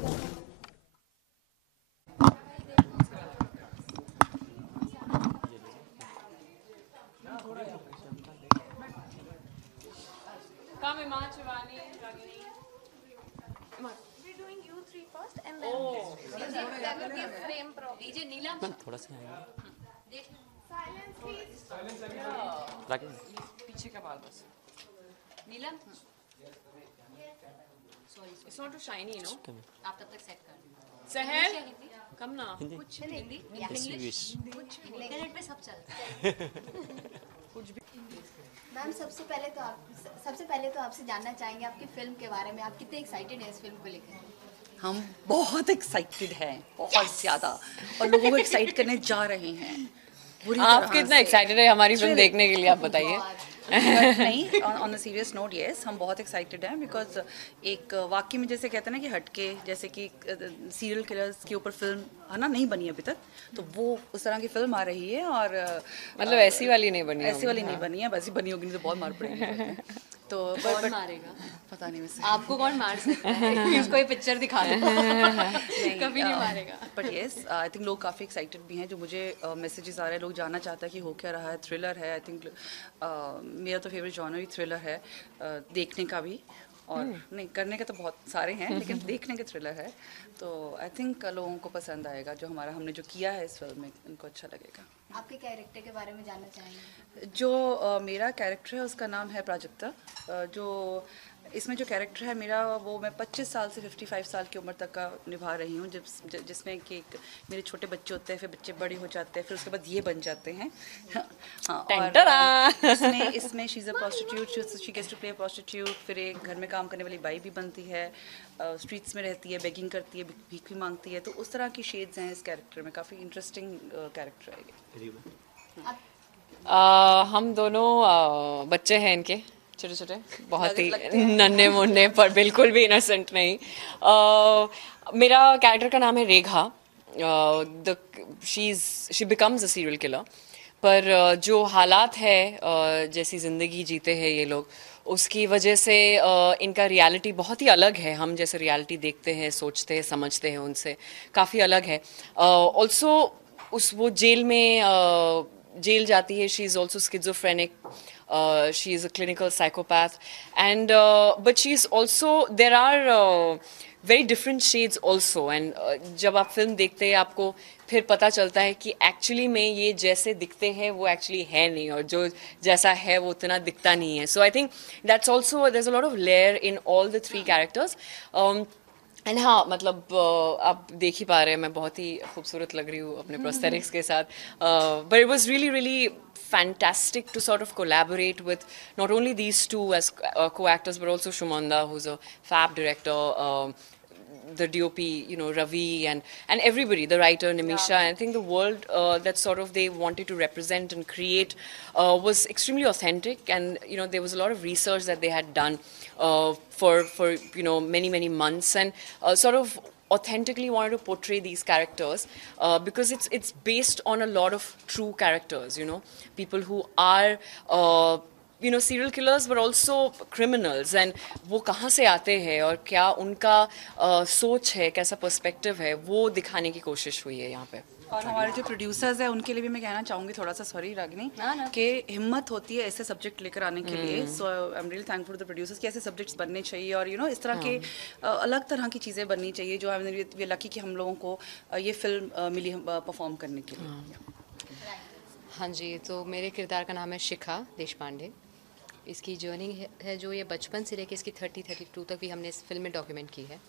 Come, Iman, Shivani, Ragini. Iman. We're doing you three first, and then Oh. there will be a frame problem. DJ Neelam. Ma'am थोड़ा सा आएंगे Silence, please. पीछे का बाल बस. नीलम. It's not too shiny, you know. आप तब तक सेट कर दो. सहर. Come ना. कुछ हिंदी इंग्लिश इंटरनेट पे सब चलता है. मैम सबसे पहले तो आपसे जानना चाहेंगे आपकी फिल्म के बारे में. आप कितने एक्साइटेड हैं इस फिल्म को लेकर? हम बहुत एक्साइटेड हैं, बहुत ज़्यादा, और लोगों को एक्साइट करने जा रहे हैं. आप कितना एक्साइटेड है हमारी फिल्म देखने के लिए, आप बताइए. नहीं, on a serious note yes, हम बहुत एक्साइटेड हैं बिकॉज एक वाकई में जैसे कहते हैं ना कि हटके, जैसे कि सीरियल किलर्स के ऊपर फिल्म है ना नहीं बनी अभी तक, तो वो उस तरह की फिल्म आ रही है. और मतलब ऐसी वाली नहीं बनी, ऐसी वाली नहीं बनी है, वैसी बनी होगी नहीं तो बहुत मार पड़ेगी. तो कौन मारेगा? पता नहीं वैसे आपको कौन मार सकता है? इसको ये पिक्चर दिखा दो. कभी नहीं मारेगा. बट येस, आई थिंक लोग काफ़ी एक्साइटेड भी हैं. जो मुझे मैसेजेस आ रहे हैं, लोग जानना चाहते हैं कि हो क्या रहा है. थ्रिलर है, आई थिंक मेरा तो फेवरेट जॉनर ही थ्रिलर है, देखने का भी, और नहीं करने के तो बहुत सारे हैं, लेकिन देखने के थ्रिलर है. तो आई थिंक लोगों को पसंद आएगा. जो हमने जो किया है इस फिल्म में, उनको अच्छा लगेगा. आपके कैरेक्टर के बारे में जानना चाहेंगे? जो मेरा कैरेक्टर है उसका नाम है प्राजक्ता. जो इसमें जो कैरेक्टर है मेरा, वो मैं 25 साल से 55 साल की उम्र तक का निभा रही हूँ. जिसमें कि मेरे छोटे बच्चे होते हैं, फिर बच्चे बड़े हो जाते हैं, फिर उसके बाद ये बन जाते हैं. हाँ, और इसमें she is a prostitute, she gets to play prostitute. फिर एक घर में काम करने वाली बाई भी बनती है, स्ट्रीट्स में रहती है, बेगिंग करती है, भीख भी मांगती है. तो उस तरह की शेड्स हैं इस कैरेक्टर में. काफ़ी इंटरेस्टिंग कैरेक्टर है ये. हम दोनों बच्चे हैं इनके, छोटे छोटे, बहुत ही नन्हे मुन्ने, पर बिल्कुल भी इनोसेंट नहीं. मेरा कैरेक्टर का नाम है Rekha. She becomes a serial killer. पर जो हालात है, जैसी ज़िंदगी जीते हैं ये लोग, उसकी वजह से इनका रियलिटी बहुत ही अलग है. हम जैसे रियलिटी देखते हैं, सोचते हैं, समझते हैं, उनसे काफ़ी अलग है. ऑल्सो वो जेल में जेल जाती है. She is also schizophrenic. She is a clinical psychopath, and but she is also, there are very different shades also, and जब आप फिल्म देखते हैं आपको फिर पता चलता है कि एक्चुअली में ये जैसे दिखते हैं वो एक्चुअली है नहीं, और जो जैसा है वो उतना दिखता नहीं है. So I think that's also, there's a lot of layer in all the three characters. And हाँ, मतलब आप देख ही पा रहे हैं मैं बहुत ही खूबसूरत लग रही हूँ अपने प्रोस्थेटिक्स के साथ. But it was really really fantastic to sort of collaborate with not only these two as co-actors, but also Shumanda, who's a fab director, the DOP, you know, Ravi, and everybody, the writer Nimisha. And I think the world that sort of they wanted to represent and create was extremely authentic, and you know there was a lot of research that they had done for you know many months, and sort of authentically wanted to portray these characters because it's based on a lot of true characters, you know, people who are you know serial killers but also criminals, and वो कहाँ से आते हैं और क्या उनका सोच है, कैसा पर्सपेक्टिव है, वो दिखाने की कोशिश हुई है यहाँ पे. और हमारे जो प्रोड्यूसर्स हैं उनके लिए भी मैं कहना चाहूँगी थोड़ा सा, सॉरी रागिनी, कि हिम्मत होती है ऐसे सब्जेक्ट लेकर आने के लिए. So I am really thankful to the producers कि ऐसे सब्जेक्ट्स बनने चाहिए, और यू नो इस तरह के अलग तरह की चीज़ें बननी चाहिए. जो वी लकी कि हम लोगों को ये फिल्म मिली परफॉर्म करने के लिए. हाँ जी, तो मेरे किरदार का नाम है शिखा देशपांडे. इसकी जर्नी है जो ये बचपन से लेकर इसकी 30-32 तक भी हमने इस फिल्म में डॉक्यूमेंट की है.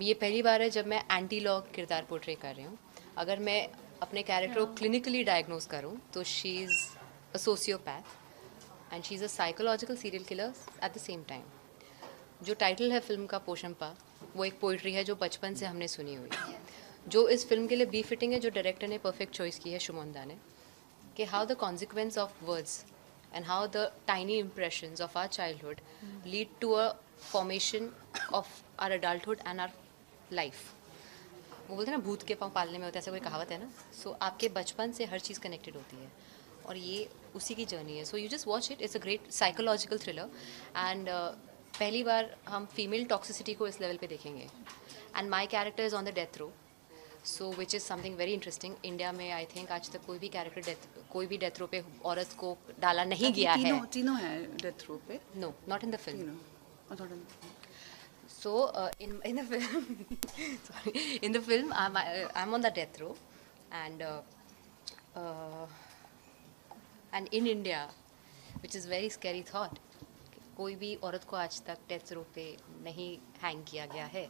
ये पहली बार है जब मैं एंटी लॉ किरदार पोर्ट्रे कर रही हूँ. अगर मैं अपने कैरेक्टर को क्लिनिकली डायग्नोज करूँ तो she is a sociopath and she is a psychological serial killer at the same time. जो टाइटल है फिल्म का पोशंपा, वो एक पोइट्री है जो बचपन से हमने सुनी हुई है, जो इस फिल्म के लिए बी फिटिंग है, जो डायरेक्टर ने परफेक्ट चॉइस की है शुमंदा ने, कि how the consequence of words and how the tiny impressions of our childhood lead to a formation of our adulthood and our life. वो बोलते हैं ना भूत के पाँव पालने में होता है, ऐसा कोई कहावत है ना. सो आपके बचपन से हर चीज़ कनेक्टेड होती है और ये उसी की जर्नी है. So you just watch it. It's a great psychological thriller, and पहली बार हम फीमेल टॉक्सिसिटी को इस लेवल पे देखेंगे. And my character is on the death row, so which is something very interesting. India में आई थिंक आज तक कोई भी डेथ रो पे औरत को डाला नहीं गया है. तीनों हैं डेथ रो पे. No, not in the film. तीनों. I thought So in the film, sorry, in the film, I'm on the death row, and and in India, which is very scary thought. कोई भी औरत को आज तक death row पे नहीं हैंग किया गया है,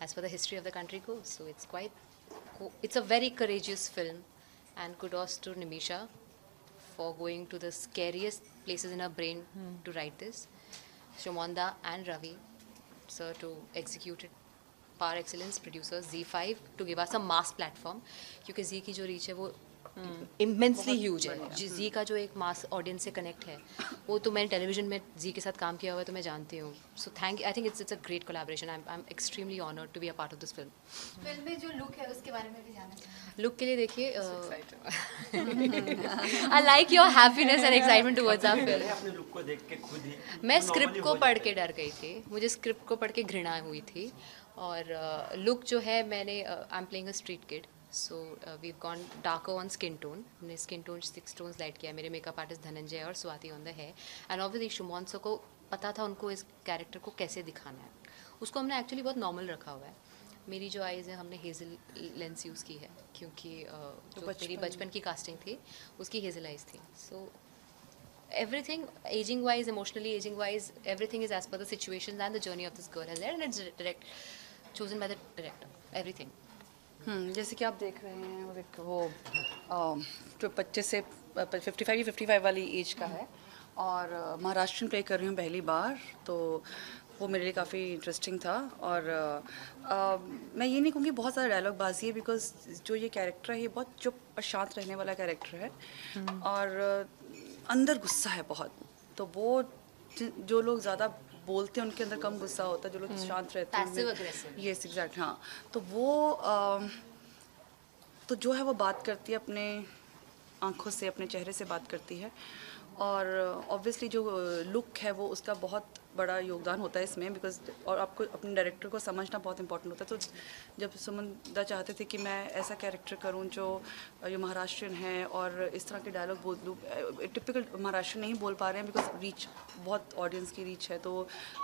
as per the history of the country goes. So it's a very courageous film, and kudos to Nimisha for going to the scariest places in her brain to write this. Shumanda and Ravi sir to execute it par excellence. Producers Z5 to give us a mass platform, क्योंकि Z की जो रीच है वो immensely huge है. जी का जो एक mass audience से कनेक्ट है, वो तो मैंने टेलीविजन में जी के साथ काम किया हुआ है तो मैं जानती हूँ. So I think it's a great collaboration. I am extremely honoured to be a part of this film. Film में जो लुक है उसके बारे में भी जानना चाहिए. लुक के लिए देखिए, I like your happiness and excitement towards our film. अपने लुक को देख के खुद ही मैं स्क्रिप्ट को पढ़ के डर गई थी, मुझे स्क्रिप्ट को पढ़ के घृणा हुई थी. और लुक जो है, मैंने I am playing a street kid, so we've gone darker on skin tone. हमने स्किन टोन 6 टोन्स लाइट किया. मेरे मेकअप आर्टिस्ट धनंजय और Swati on the hair. And obviously Shumon sir को पता था उनको इस कैरेक्टर को कैसे दिखाना है. उसको हमने एक्चुअली बहुत नॉर्मल रखा हुआ है. मेरी जो आइज़ है, हमने हेज़ल लेंस यूज़ की है, क्योंकि जो मेरी बचपन की कास्टिंग थी उसकी हेज़ल आइज़ थी. सो everything aging wise, emotionally aging wise, everything is as per the situations and the journey of this girl has led, and it's chosen by the director, everything. जैसे कि आप देख रहे हैं वो जो 25 से 55 वाली एज का है, और महाराष्ट्रन प्ले कर रही हूँ पहली बार, तो वो मेरे लिए काफ़ी इंटरेस्टिंग था. और मैं ये नहीं कहूँगी बहुत ज़्यादा डायलॉग बाजी है, बिकॉज जो ये कैरेक्टर है ये बहुत चुप और शांत रहने वाला कैरेक्टर है, और अंदर गुस्सा है बहुत. तो वो जो लोग ज़्यादा बोलते हैं उनके अंदर कम गुस्सा होता है, जो लोग शांत रहते हैं. Passive aggressive. Yes exact. हाँ, तो वो तो जो है वो बात करती है अपने आँखों से, अपने चेहरे से बात करती है. और ऑब्वियसली जो लुक है वो उसका बहुत बड़ा योगदान होता है इसमें, बिकॉज और आपको अपने डायरेक्टर को समझना बहुत इंपॉर्टेंट होता है. तो जब सुमंदा चाहते थे कि मैं ऐसा कैरेक्टर करूं जो महाराष्ट्रियन है और इस तरह के डायलॉग बोल लूँ, टिपिकल महाराष्ट्र नहीं बोल पा रहे हैं बिकॉज रीच बहुत ऑडियंस की रीच है, तो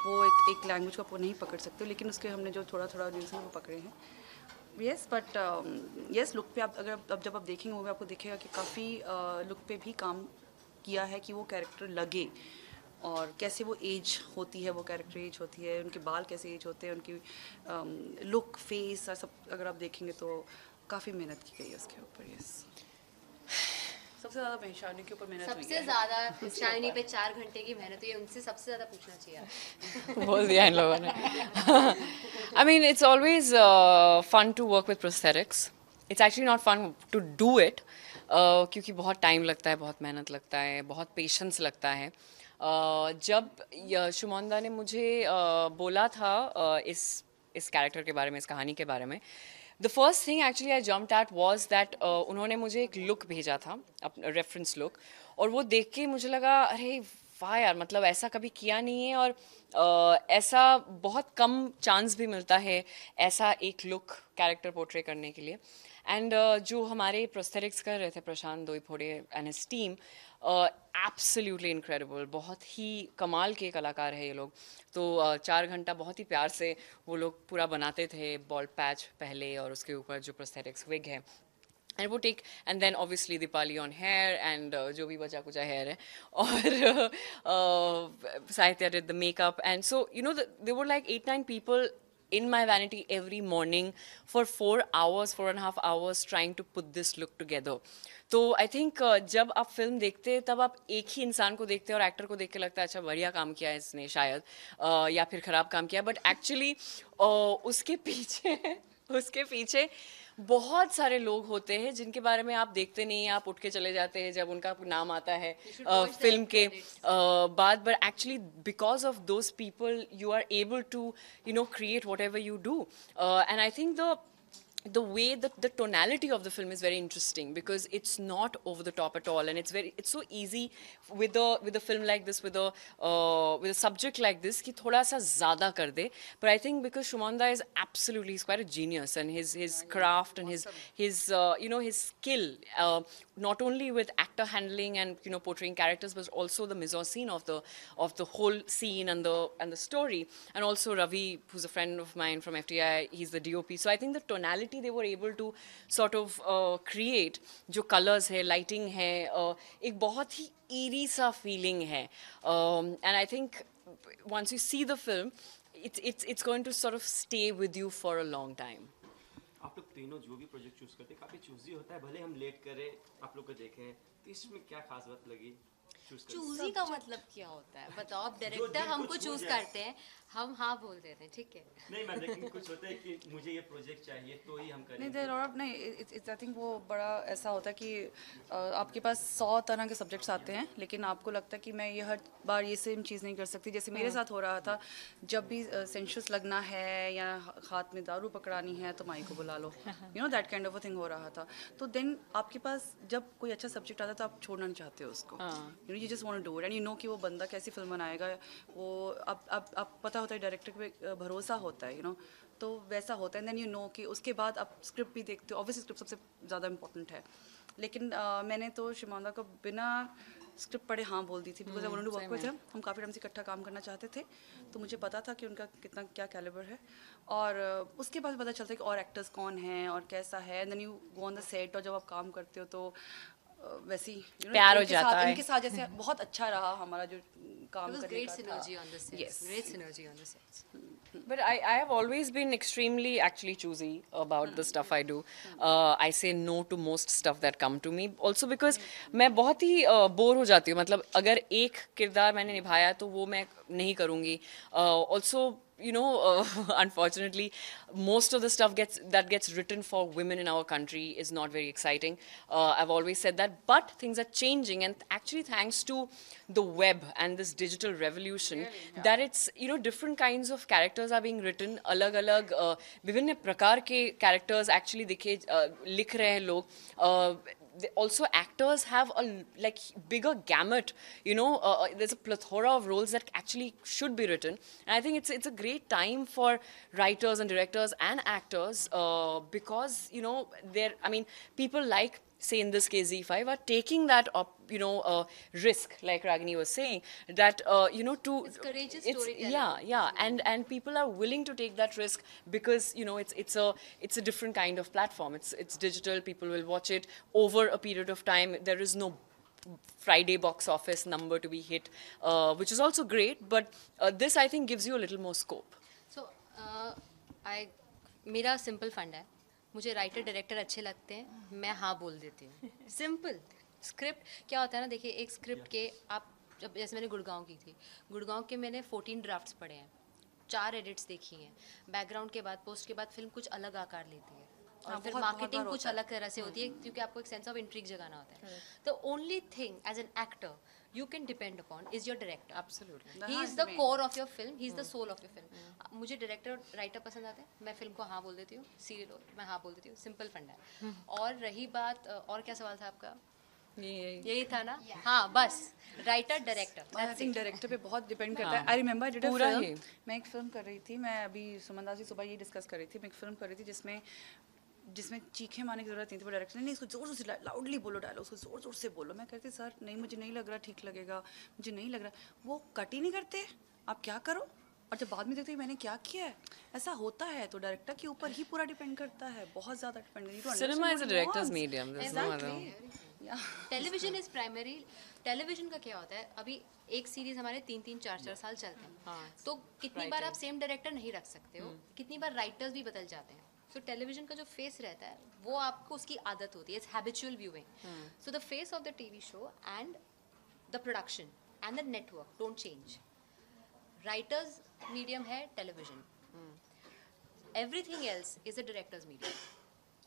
वो एक लैंग्वेज को आप नहीं पकड़ सकते, लेकिन उसके हमने जो थोड़ा ऑडियंस है वो पकड़े हैं. यस, बट यस, लुक पे आप अगर अब जब आप देखेंगे वो आपको दिखेगा कि काफ़ी लुक पे भी काम किया है कि वो कैरेक्टर लगे, और कैसे वो एज होती है, वो कैरेक्टर एज होती है, उनके बाल कैसे एज होते हैं, उनकी लुक, फेस और सब अगर आप देखेंगे तो काफ़ी मेहनत की गई है उसके ऊपर. यस, सबसे ज़्यादा शाइनी के ऊपर मेहनत हुई है. सबसे ज़्यादा शाइनी पे 4 घंटे की मेहनत हुई है, उनसे सबसे ज़्यादा पूछना चाहिए. बोल दिया इन लोगों ने. I mean, it's always fun to work with prosthetics. It's actually not fun to do it, क्योंकि बहुत टाइम लगता है, बहुत मेहनत लगता है, बहुत पेशेंस लगता है. जब शुमोंदा ने मुझे बोला था इस कैरेक्टर के बारे में, इस कहानी के बारे में, the first thing actually I jumped at was that उन्होंने मुझे एक लुक भेजा था, रेफरेंस लुक, और वो देख के मुझे लगा अरे वाह यार, मतलब ऐसा कभी किया नहीं है, और ऐसा बहुत कम चांस भी मिलता है ऐसा एक लुक कैरेक्टर पोर्ट्रे करने के लिए. एंड जो हमारे प्रोस्थेटिक्स कर रहे थे Prashant Doiphode and his team, absolutely incredible, बहुत ही कमाल के कलाकार है ये लोग. तो 4 घंटा बहुत ही प्यार से वो लोग पूरा बनाते थे, बॉल्ड पैच पहले और उसके ऊपर जो प्रोस्थेटिक्स विग है, एंड वो take, and then obviously Deepali on hair and जो भी बचा कुचा हेयर है, और Sahitya did the makeup. And so you know they were like 8-9 people in my vanity every morning for 4.5 hours trying to put this look together. तो I think जब आप फिल्म देखते हैं तब आप एक ही इंसान को देखते हैं और एक्टर को देख के लगता है अच्छा बढ़िया काम किया है इसने शायद, या फिर ख़राब काम किया, बट एक्चुअली उसके पीछे बहुत सारे लोग होते हैं जिनके बारे में आप देखते नहीं हैं, आप उठ के चले जाते हैं जब उनका नाम आता है फिल्म के बाद, but actually because of those people you are able to create whatever you do. And I think the the way that the tonality of the film is very interesting because it's not over the top at all, and it's so easy with a film like this, with a subject like this कि थोड़ा सा ज़्यादा कर दे. But I think because Shumanda is absolutely, he's quite a genius, and his craft and his his skill, not only with actor handling and portraying characters, but also the mise en scene of the whole scene and the story. And also Ravi, who's a friend of mine from FTI, he's the DOP. So I think the tonality they were able to sort of create, जो colors है, lighting है, एक बहुत ही eerie सा feeling है. And I think once you see the film, it's going to sort of stay with you for a long time. आप लोग तीनों जो भी प्रोजेक्ट चूज करते हैं काफी चूजी होता है, भले हम लेट करें आप लोग को देखें, तो इसमें क्या खास बात लगी चूज करने? चूजी का मतलब क्या होता है बताओ? आप डायरेक्टर हमको चूज करते हैं, हम हाँ बोल देते हैं, ठीक है? नहीं मैं लेकिन कुछ होता है कि मुझे ये प्रोजेक्ट चाहिए तो ही हम नहीं करेंगे. नहीं, इट्स आई थिंक वो बड़ा ऐसा होता है कि आपके पास 100 तरह के सब्जेक्ट्स आते हैं, लेकिन आपको लगता है कि मैं ये हर बार ये सेम चीज़ नहीं कर सकती. जैसे मेरे साथ हो रहा था, जब भी सेंशुअस लगना है या हाथ में दारू पकड़ानी है तो माई को बुला लो, that kind of a thing हो रहा था. तो देन आपके पास जब कोई अच्छा सब्जेक्ट आता है तो आप छोड़ना नहीं चाहते हो उसको. You just want to do it, and कि वो बंदा कैसी फिल्म बनाएगा, वो अब पता होता है, डायरेक्टर पे भरोसा होता है, तो वैसा होता है. देन कि उसके बाद आप स्क्रिप्ट भी देखते हो. ऑब्वियसली स्क्रिप्ट सबसे ज़्यादा इंपॉर्टेंट है, लेकिन मैंने तो शिमांदा को बिना स्क्रिप्ट पढ़े हाँ बोल दी थी, because I wanted to work with him. हम काफ़ी टाइम से इकट्ठा काम करना चाहते थे, तो मुझे पता था कि उनका कितना क्या कैलिबर है. और उसके बाद पता चलता है कि और एक्टर्स कौन हैं और कैसा है. Then you go on the set, और जब आप काम करते हो तो वैसी प्यार हो जाता है. इनके साथ जैसे बहुत अच्छा रहा हमारा जो काम करने great का synergy था. on the sets. Yes. Great synergy on the sets. But I have always been extremely actually choosy about the stuff I do. I say no to most stuff that come to me. Also because मैं बहुत ही बोर हो जाती हूँ. मतलब अगर एक किरदार मैंने निभाया तो वो मैं नहीं करूँगी. Also, unfortunately, most of the stuff that gets written for women in our country is not very exciting. I've always said that, but things are changing, and actually thanks to the web and this digital revolution, that it's different kinds of characters are being written. अलग-अलग विभिन्न प्रकार के characters actually लिख रहे हैं लोग. Also actors have a bigger gamut, there's a plethora of roles that actually should be written, and I think it's a great time for writers and directors and actors, because people like, say in this case Z5, are taking that up, risk, like Ragini was saying, that to It's courageous storytelling. yeah, and people are willing to take that risk because it's a different kind of platform. It's digital. People will watch it over a period of time. There is no Friday box office number to be hit, which is also great, but this I think gives you a little more scope. So मेरा simple fund है, मुझे writer director अच्छे लगते हैं, मैं हाँ बोल देती हूँ. सिंपल. स्क्रिप्ट क्या होता है ना, देखिए एक स्क्रिप्ट के आप, जब जैसे मैंने गुड़गांव की थी, गुड़गांव के मैंने 14 ड्राफ्ट्स पढ़े हैं, 4 एडिट्स देखी हैं. बैकग्राउंड के बाद, पोस्ट के बाद फिल्म कुछ अलग आकार लेती है, और फिर मार्केटिंग कुछ अलग तरह से होती है, क्योंकि आपको एक सेंस ऑफ इंट्रिग जगाना होता है. The only thing as an actor you can depend upon is your director. Absolutely. He is the core of your film. He is the soul of your film. मुझे director writer पसंद आते हैं, मैं फिल्म को हाँ बोल देती हूँ. सीरियल मैं हाँ बोल देती हूँ. सिंपल फंडा है. और रही बात, और क्या सवाल था आपका? यही था ना? हाँ, बस writer director. I think director पे बहुत डिपेंड करता है. I remember I did a film, मैं एक फिल्म कर रही थी, मैं अभी सुमन दास जी सुबह ये डिस्कस कर रही थी. मैं एक फिल्म कर रही थी जिसमें चीखें मारने की जरूरत नहीं थी, पर डायरेक्टर ने नहीं, इसको जोर से लाउडली बोलो, डायलॉग उसको जोर जोर से बोलो. मैं कहती सर नहीं, मुझे नहीं लग रहा ठीक लगेगा, मुझे नहीं लग रहा. वो कट ही नहीं करते, आप क्या करो. और जब बाद में देखते हैं मैंने क्या किया है, ऐसा होता है. तो डायरेक्टर के ऊपर ही पूरा डिपेंड करता है, बहुत ज़्यादा डिपेंड करता है. Cinema is a director's medium. There's no other. Television is primary. Television का क्या होता है, अभी एक सीरीज हमारे 3-3, 4-4 साल चलते हैं, तो कितनी बार आप सेम डायरेक्टर नहीं रख सकते हो, कितनी बार राइटर्स भी बदल जाते हैं. सो टेलीविजन का जो फेस रहता है वो आपको उसकी आदत होती है. It's habitual viewing. So the face of the TV show and the production and the network don't change. Writer's medium है television. Everything else is a director's medium.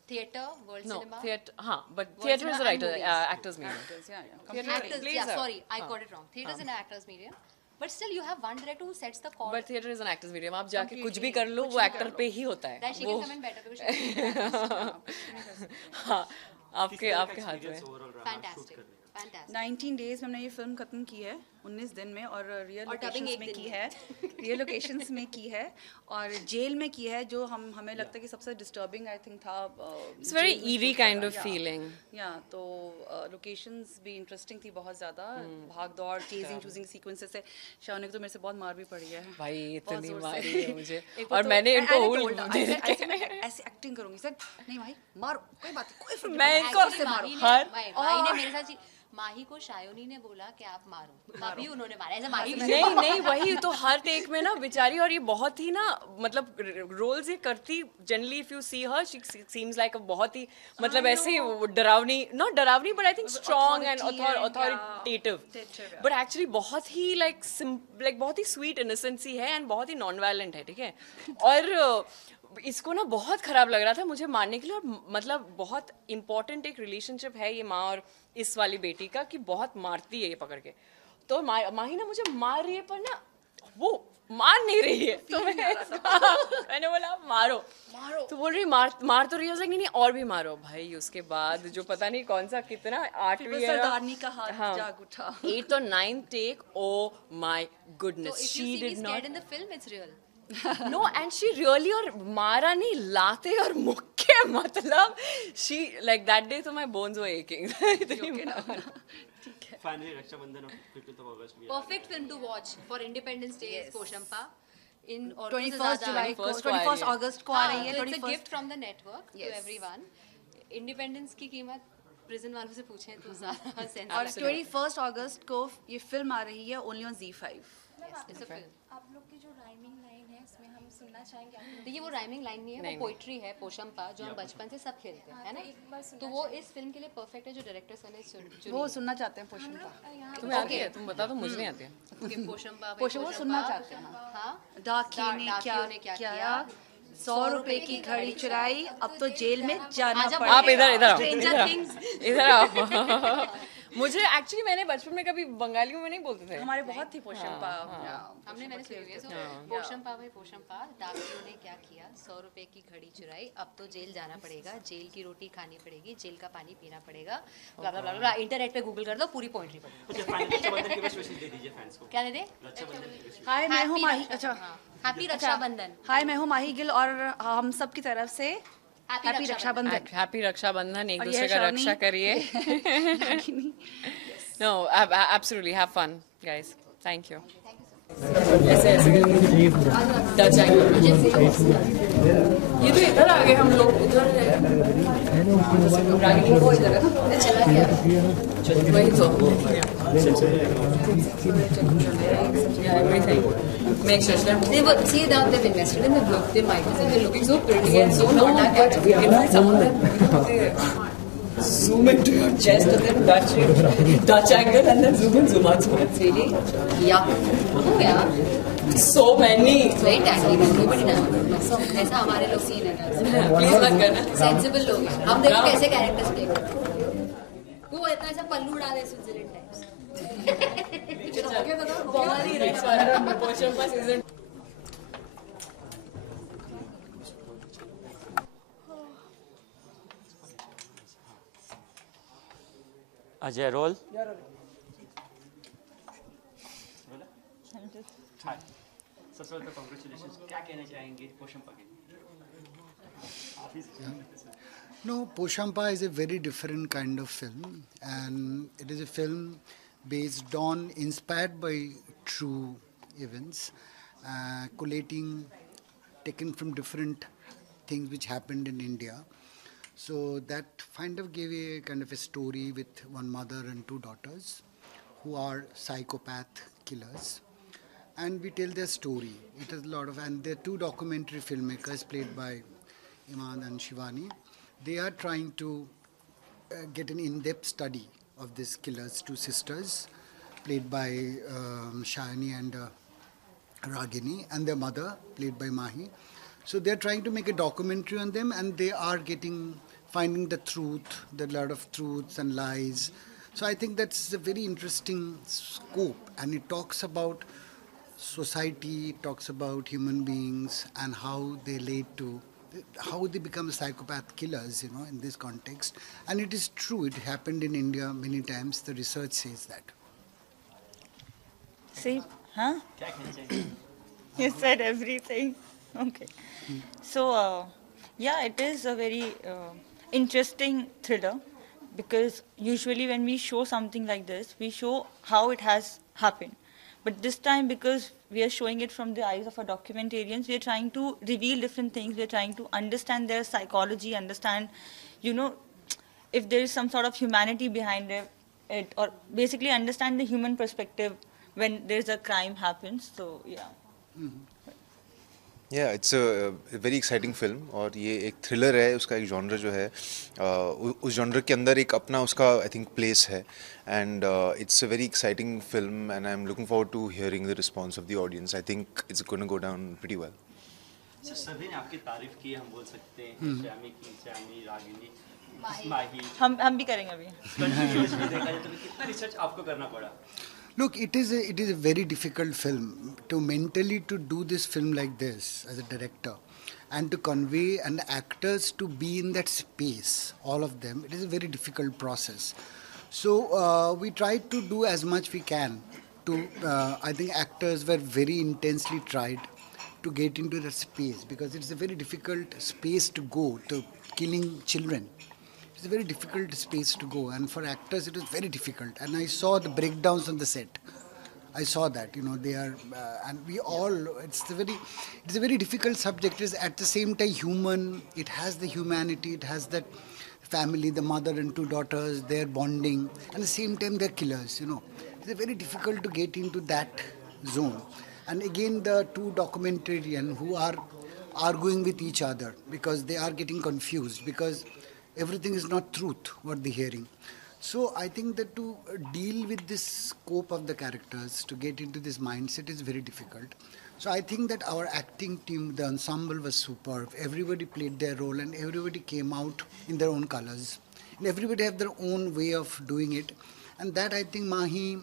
Theatre, world cinema. No, but theatre is a writer, actor's medium. Yeah. Actors, yeah, sorry, I got it wrong. Theatre is an actor's medium. But still, you have one director who sets the call. But theatre is an actors medium, आप जाके कुछ भी कर लो वो एक्टर पे ही होता है That she वो can come in better because she's fantastic. हाँ आपके आपके हाथ में Fantastic. 19 डेज में हमने ये फिल्म खत्म की है, 19 दिन में, और रियल और dubbing लोकेशंस एक में दिन की में। है, रियल लोकेशंस में की है, और जेल में की है, जो हमें लगता है कि सबसे डिस्टर्बिंग आई थिंक था। It's very eerie kind of feeling. या तो लोकेशंस भी इंटरेस्टिंग थी बहुत ज़्यादा, भाग दौड़ चेजिंग चूजिंग सीक्वेंसेस से शाउनी को तो मेरे से बहुत मार भी पड़ी है भाई बहुत इतनी जोर से। मारी है मुझे एक बार और तो मैंने इनको I whole told her, I said, ऐसे मैं ऐसे एक्टिंग करूंगी सर, नहीं भाई मारो, कोई बात नहीं, कोई फर्क मैं नहीं इनको पड़ता, ऐसे मारो। माही ने मेरे साथ माही को शायोनी ने बोला कि आप मारो, तभी उन्होंने मारा। ऐसे माही नहीं नहीं वही तो हर टेक में ना बेचारी, और ये बहुत ही ना मतलब रोल्स ये करती generally, if you see her she seems like बहुत ही मतलब ऐसे डरावनी, नॉट डरावनी but I think strong and authoritative, but actually बहुत ही लाइक बहुत ही स्वीट इनोसेंसी है एंड बहुत ही नॉन वायलेंट है, ठीक है। और इसको ना बहुत खराब लग रहा था मुझे मारने के लिए, और मतलब बहुत इंपॉर्टेंट एक रिलेशनशिप है ये माँ और इस वाली बेटी का कि बहुत मारती है ये पकड़ के, तो माही ना मुझे मार रही है पर ना वो मार नहीं रही है, तो मैंने बोला मारो, तो बोल रही मार तो रही है, नहीं नहीं और भी मारो भाई। उसके बाद जो पता नहीं कौन सा कितना 8वीं सरदारनी का हाथ जाग उठा। 8th और 9th take, oh my goodness, if she you see me did scared not in the film, it's real. No and she really, और मारा नहीं लाते और मुक्के, मतलब शी लाइक दैट डे तो my bones were aching. Finally Rakshabandhan और 5th of August भी आ Perfect film to watch for Independence Day is Poshampa. In 21st जुलाई को, 21st अगस्त को आ रही है, तो it's a 21st gift from the network to Yes. everyone. Independence की कीमत prison वालों से पूछें तो ज़्यादा sense और लगता है। 21st अगस्त को ये फिल्म आ रही है only on Z5। Yes, it's a film. आप लोग की जो राइमिंग लाइन है इसमें हम सुनना चाहेंगे आप लोग। देखिए वो राइमिंग लाइन नहीं है, वो पोइट्री है, पोशंपा, जो हम बचपन से सब खेलते हैं, है ना? तो वो इस फिल्म के लिए परफेक्ट है जो डायरेक्टर्स ने चुनी वो है। सुनना चाहते हैं पोषण का। तुम्हें आती है, तुम बता दो, मुझे नहीं आती है। Okay, पोशंपा, पोषण वो सुनना चाहते हैं ना। हाँ, डाकिए ने डाकियों ने क्या क्या किया? 100 रुपए की घड़ी चुराई, अब तो जेल में जाना आजा पड़ेगा। आप इधर आओ, Stranger Things. इधर आओ। मुझे एक्चुअली मैंने बचपन में कभी बंगाली में नहीं बोलते थे। हमारे बहुत थी पोषण मैंने सुनी हुई है। So, पोशंपा भाई पोशंपा, डाकियों ने क्या किया, 100 रुपए की घड़ी चुराई, अब तो जेल जाना पड़ेगा, जेल की रोटी खानी पड़ेगी, जेल का पानी पीना पड़ेगा, ब्ला ब्ला ब्ला ब्ला। इंटरनेट पे गूगल कर दो, पूरी पोइट्री पढ़ो। अच्छा फाइनली रक्षाबंधन की बेस्ट विशेस दे दीजिए फैंस को। क्या दे दे? रक्षाबंधन की बेस्ट हाय मैं हूँ माही, अच्छा हैप्पी रक्षाबंधन। हाय मैं हूँ माही गिल, और हम सब की तरफ से हैप्पी रक्षाबंधन। हैप्पी रक्षाबंधन, एक और दूसरे यह का शावनी- रक्षा करिए। Ragini. No absolutely have fun guys, thank you. ऐसे ऐसे टच एंगल, ये तो इधर आ गए हम लोग, उधर है रागिनी को इधर है, चला गया वही तो everything make sure see now they've invested in the look, their mics and they're looking so pretty and so not that in some of them they zoom into your chest and then touch angle and then zoom in zoom out, so it's really yuck. Oh yeah, so many, very tangy, nobody knows. ऐसा हमारे लोग सीन है, please मत करना, सेंसिबल लोग हैं हम। देखो कैसे कैरेक्टर्स प्ले करते हैं, वो इतना ऐसा पल्लू उड़ा दे स्विट्जरलैंड टाइप्स। बहुत ही रिच वाला पोर्शन पर सीजन। अजय रोल। हाय सबसे पहले तो कांग्रेचुलेशंस, क्या कहना चाहेंगे पोशंपा के लिए? No, Poshampa is a very different kind of film, and it is a film based on, inspired by true events, collating, taken from different things which happened in India. So that kind of gave a kind of a story with one mother and two daughters who are psychopath killers. And we tell their story. It has a lot of, and they're two documentary filmmakers played by Iman and Shivani. They are trying to get an in-depth study of these killers, two sisters, played by Shayani and Ragini, and their mother, played by Mahi. So they're trying to make a documentary on them, and they are finding the truth, the lot of truths and lies. So I think that's a very interesting scope, and it talks about society talks about human beings and how they lead to how they become psychopath killers, in this context. And it is true, it happened in India many times. The research says that. See, huh? क्या कहना चाहेंगे? You said everything. Okay. So, yeah, it is a very interesting thriller because usually when we show something like this, we show how it has happened. But this time, because we are showing it from the eyes of our documentarians, we are trying to reveal different things. We are trying to understand their psychology, understand, if there is some sort of humanity behind it, or basically understand the human perspective when there's a crime happens. So, yeah. या it's a very exciting film और ये एक थ्रिलर है उसका एक जॉनर जो है उस जॉनर के अंदर एक अपना उसका आई थिंक प्लेस है and it's a very exciting film and I am looking forward to hearing the response of the audience I think it's gonna go down pretty well sir सभी ने आपकी तारीफ की हम बोल सकते हैं श्यामी की श्यामी रागिनी माही हम भी करेंगे अभी कंटिन्यूअसली देखा जाए तो कितना रिसर्च आपको करना पड़ा Look, it is a very difficult film to mentally to do this film like this as a director and to convey and the actors to be in that space, all of them. It is a very difficult process. So we tried to do as much we can to, I think actors were very intensely tried to get into that space because it's a very difficult space to go to killing children. It's a very difficult space to go, and for actors it was very difficult. And I saw the breakdowns on the set. I saw that, they are, and we all. It's a very difficult subject. It is at the same time human. It has the humanity. It has that family, the mother and two daughters, their bonding, and at the same time they're killers. It's very difficult to get into that zone. And again, the two documentarians who are arguing with each other because they are getting confused because everything is not truth what they're hearing. So I think that to deal with this scope of the characters, to get into this mindset is very difficult. So I think that our acting team, the ensemble was superb. Everybody played their role and everybody came out in their own colors. And everybody have their own way of doing it. And that I think Mahi,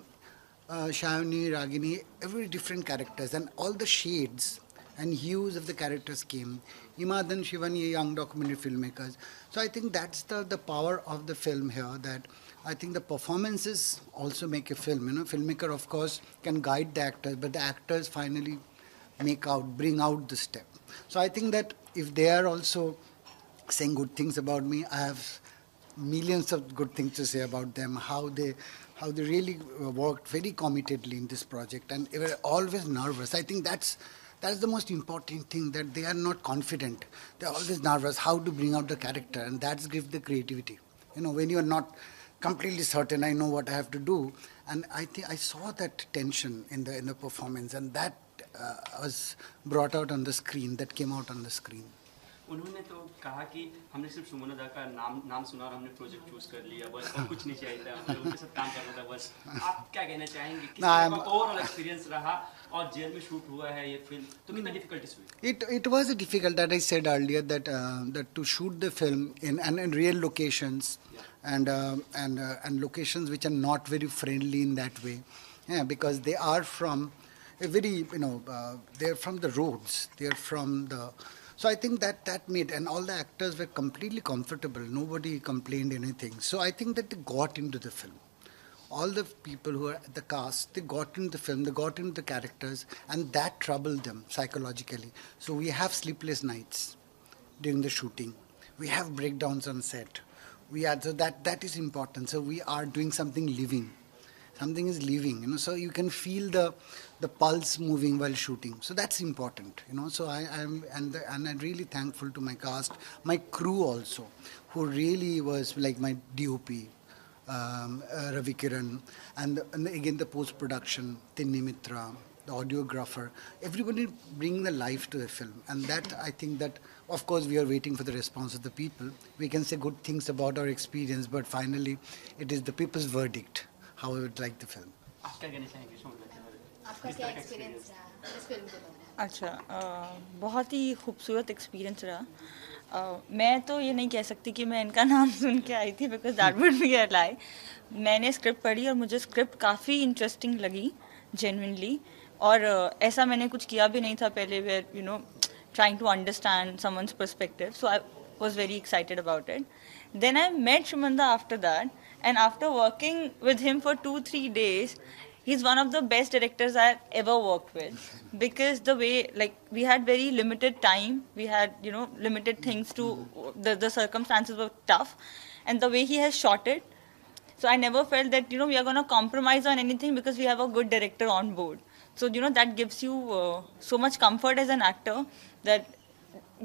Shavni, Ragini, every different characters and all the shades and hues of the characters came. Imad and Shivani, young documentary filmmakers. So I think that's the power of the film here, that I think the performances also make a film. Filmmaker, of course, can guide the actors, but the actors finally bring out the step. So I think that if they are also saying good things about me, I have millions of good things to say about them, how they really worked very committedly in this project, and they were always nervous. I think that's the most important thing, that they are not confident. They're always nervous how to bring out the character, and that gives the creativity. When you're not completely certain, I know what I have to do, and I think I saw that tension in the performance, and that was brought out on the screen, that came out on the screen. उन्होंने तो कहा कि हमने सिर्फ सुमन दा का नाम सुना और हमने प्रोजेक्ट चूज कर लिया, बस और कुछ नहीं चाहिए था, हमें उनके साथ काम करना था बस. आप क्या कहना चाहेंगे, किस तरह का ओवरऑल एक्सपीरियंस रहा और जेल में शूट हुआ है ये फिल्म, तो कितना डिफिकल्टीज हुई? It was difficult, that I said earlier, that to shoot the film in real locations, and locations which are not very friendly in that way, because they are from a very they're from the roads, they're from the. So I think that made, and all the actors were completely comfortable. Nobody complained anything. So I think that they got into the film. All the people who are at the cast, they got into the film, they got into the characters, and that troubled them psychologically. So we have sleepless nights during the shooting. We have breakdowns on set. So that is important. So we are doing something living. Something is living, so you can feel the pulse moving while shooting. So that's important, So I'm really thankful to my cast, my crew also, who really was like my DOP, Ravi Kiran, and again the post-production, Tinni Mitra, the audiographer, everybody bringing the life to the film. And that, I think that, of course, we are waiting for the response of the people. We can say good things about our experience, but finally, it is the people's verdict. How I would like the film. आप क्या कहना चाहेंगे सुमन दा के बारे में? आपका क्या एक्सपीरियंस रहा इस फिल्म के दौरान? अच्छा, बहुत ही खूबसूरत एक्सपीरियंस रहा. मैं तो ये नहीं कह सकती कि मैं इनका नाम सुन के आई थी, because that would be a lie. मैंने स्क्रिप्ट पढ़ी और मुझे स्क्रिप्ट काफ़ी इंटरेस्टिंग लगी जेन्युइनली, और ऐसा मैंने कुछ किया भी नहीं था पहले, where you know trying to understand someone's perspective. So I was very excited about it. Then I met Shumanda after that, and after working with him for 2-3 days, he's one of the best directors I've ever worked with. Because the way, like, we had very limited time, we had, you know, limited things to, the circumstances were tough, and the way he has shot it, so I never felt that, you know, we are going to compromise on anything because we have a good director on board. So, you know, that gives you so much comfort as an actor that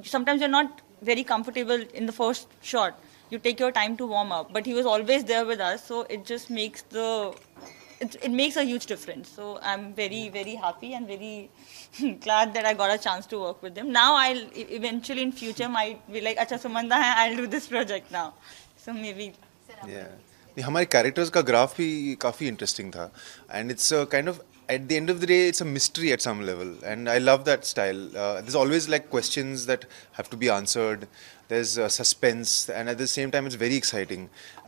sometimes you're not very comfortable in the first shot. You take your time to warm up. But he was always there with us, so it just makes it makes a huge difference. So I'm very, very happy and very glad that I got a chance to work with him. Now I'll eventually in future might be like, Acha Sumanda hai, I'll do this project now. So maybe. Yeah. हमारे कैरेक्टर्स का ग्राफ भी काफ़ी इंटरेस्टिंग था and it's kind of at the end of the day it's a mystery at some level and I love that style. There's always like questions that have to be answered, there's suspense, and at the same time it's very exciting.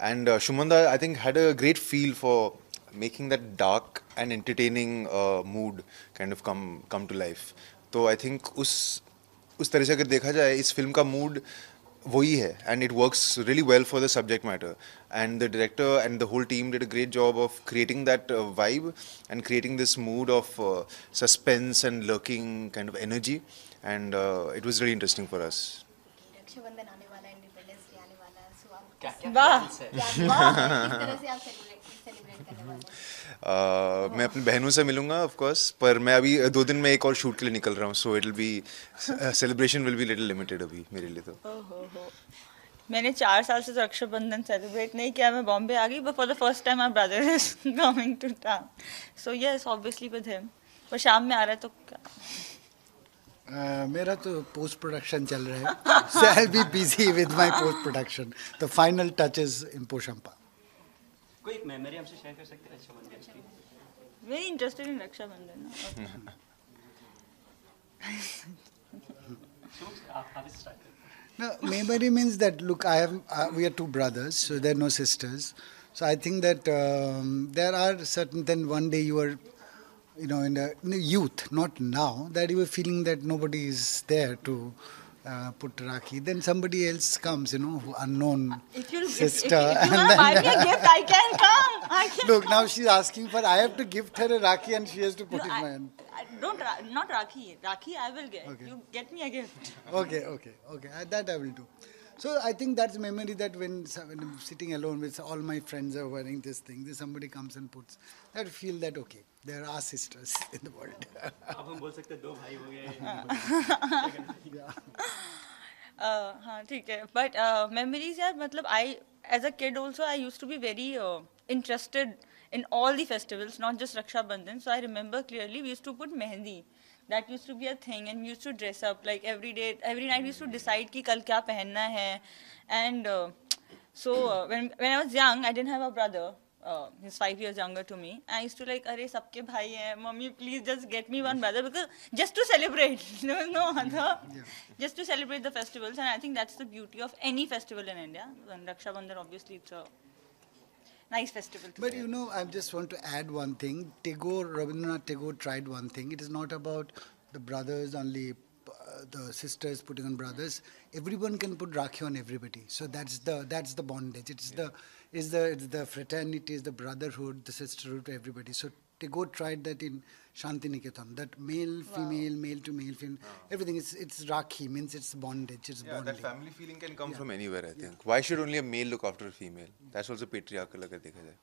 And Shumanda I think had a great feel for making that dark and entertaining mood kind of come to life. तो I think उस तरह से अगर देखा जाए इस फिल्म का मूड वही है and it works really well for the subject matter, and the director and the whole team did a great job of creating that vibe and creating this mood of suspense and lurking kind of energy, and it was really interesting for us. Rakshabandhan आने वाला है, independence day आने वाला है, सो आप क्या क्या वाह। plans है? किस तरह से आप सेलिब्रेट करने वाले हैं? मैं अपनी बहनों से मिलूंगा ऑफ कोर्स, पर मैं अभी 2 दिन में एक और शूट के लिए निकल रहा हूँ, so it will be celebration will be little limited अभी मेरे लिए तो. मैंने 4 साल से तो रक्षाबंधन सेलिब्रेट नहीं किया, मैं बॉम्बे आ गई, but for the first time my brother is coming to town, so yes obviously with him. पर शाम में आ रहा है तो क्या, मेरा तो पोस्ट प्रोडक्शन चल रहा है, so I'll be busy with my post production. The final touches in Poshampa. कोई एक मेमोरी हमसे शेयर कर सकते हैं रक्षाबंधन की? Very interested in Rakshabandhan. आप स्टार्ट करें. No, memory means that look, we are 2 brothers, so there are no sisters. So I think that there are certain. Then one day you were, you know, in the youth, not now, that you were feeling that nobody is there to put Rakhi. Then somebody else comes, you know, unknown sister. If you want to buy me a gift, I can come. I can. Look, now she's asking for. I have to gift her a Rakhi, and she has to put it in my hand. Not Rakhi. Rakhi I will get. Okay. You get me a gift. Okay. That I will do. So I think that's memory that when I'm sitting alone with all my friends are wearing this thing, then somebody comes and puts, I feel that okay, there are sisters in the world. अब हम बोल सकते हैं 2 भाई हो गए. हाँ ठीक है, but memories यार, मतलब I as a kid also I used to be very interested in all the festivals, not just Raksha Bandhan. So I remember clearly we used to put mehendi. That used to be a thing, and we used to dress up like every day, every night we used to decide कि कल क्या पहनना है. And so when I was young, I didn't have a brother. He's 5 years younger to me. I used to like, अरे सबके भाई हैं, mommy please just get me one brother, because just to celebrate, there was no other, just to celebrate the festivals. And I think that's the beauty of any festival in India. And Raksha Bandhan obviously it's a nice festival to But celebrate. you know, I just want to add one thing. Rabindranath Tagore tried one thing. It is not about the brothers only, the sisters putting on brothers. Everyone can put Rakhi on everybody. So that's the bondage. It's the fraternity, it's the brotherhood, the sisterhood to everybody. So Tagore tried that in Shanti Niketan. That male, female, male to male, female, everything. It's Rakhi, means it's bondage, it's bonding. That family feeling can come from anywhere, I think. Why should only a male look after a female? That's also patriarchal अगर देखा जाए.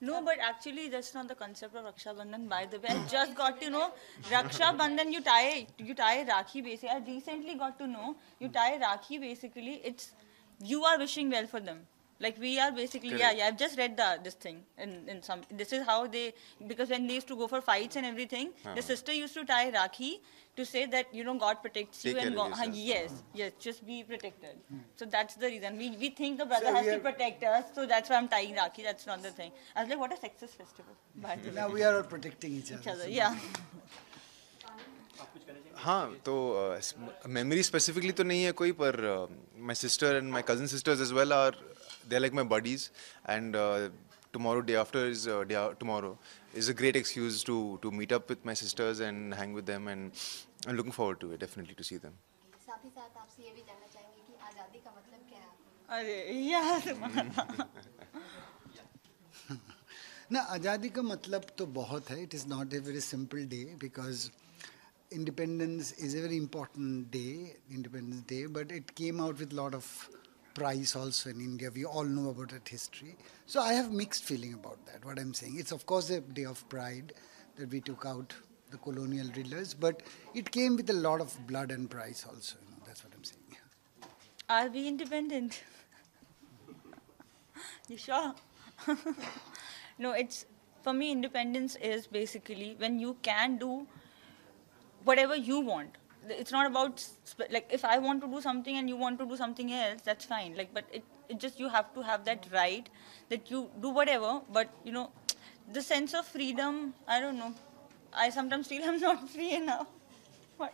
No, but actually that's not the concept of Raksha Bandhan. By the way, I just got to know Raksha Bandhan, you tie Rakhi basically. I recently got to know you tie Rakhi basically. It's you are wishing well for them. Like we are basically, yeah. I've just read this thing in some. This is how they, because when they used to go for fights and everything, the sister used to tie Rakhi to say that, you know, God protects you. Take And care of God, yourself. yes, just be protected. So that's the reason. We think the brother has to protect us, so that's why I'm tying Rakhi. That's not the thing. I was like, what a sexist festival. By the way. Now we are all protecting each other. Yeah. हाँ, तो memory specifically तो नहीं है कोई, पर my sister and my cousin sisters as well are, they're like my buddies, and tomorrow, day after is tomorrow, is a great excuse to meet up with my sisters and hang with them, and I'm looking forward to it, definitely, to see them. साथ ही साथ आपसे ये भी जानना चाहेंगे कि आज़ादी का मतलब क्या है? अरे यार ना आज़ादी का मतलब तो बहुत है. It is not a very simple day because independence is a very important day, Independence Day, but it came out with a lot of price also in India. We all know about that history. So I have mixed feeling about that, what I'm saying. It's of course a day of pride that we took out the colonial rulers, but it came with a lot of blood and price also. That's what I'm saying. are we independent? You sure? No, it's for me independence is basically when you can do whatever you want. It's not about like if I want to do something and you want to do something else, that's fine. Like, but it just you have to have that right that you do whatever. But the sense of freedom. I don't know. I sometimes feel I'm not free enough. But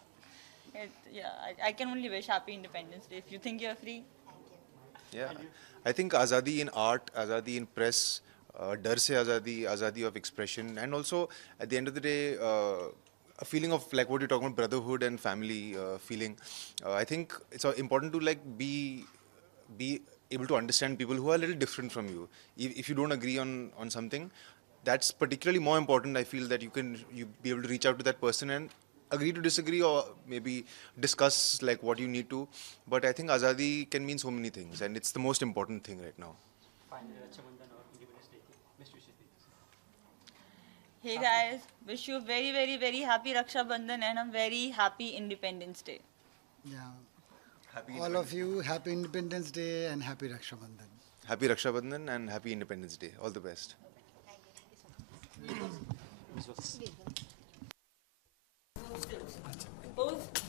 I can only wish happy Independence Day. If you think you're free. Yeah, I think azadi in art, azadi in press, डर से azadi of expression, and also at the end of the day, a feeling of like what you're talking about, brotherhood and family feeling. I think it's important to like be able to understand people who are a little different from you. If you don't agree on something, that's particularly more important. I feel that you be able to reach out to that person and agree to disagree, or maybe discuss like what you need to. But I think azadi can mean so many things, and it's the most important thing right now. Finally, Rakshabandhan और Independence Day की best wishes please. Hey guys, wish you very very very happy Raksha Bandhan and a very happy Independence Day. Yeah. Happy All of you, happy Independence Day and happy Raksha Bandhan. Happy Raksha Bandhan and happy Independence Day. All the best. Visuals. Both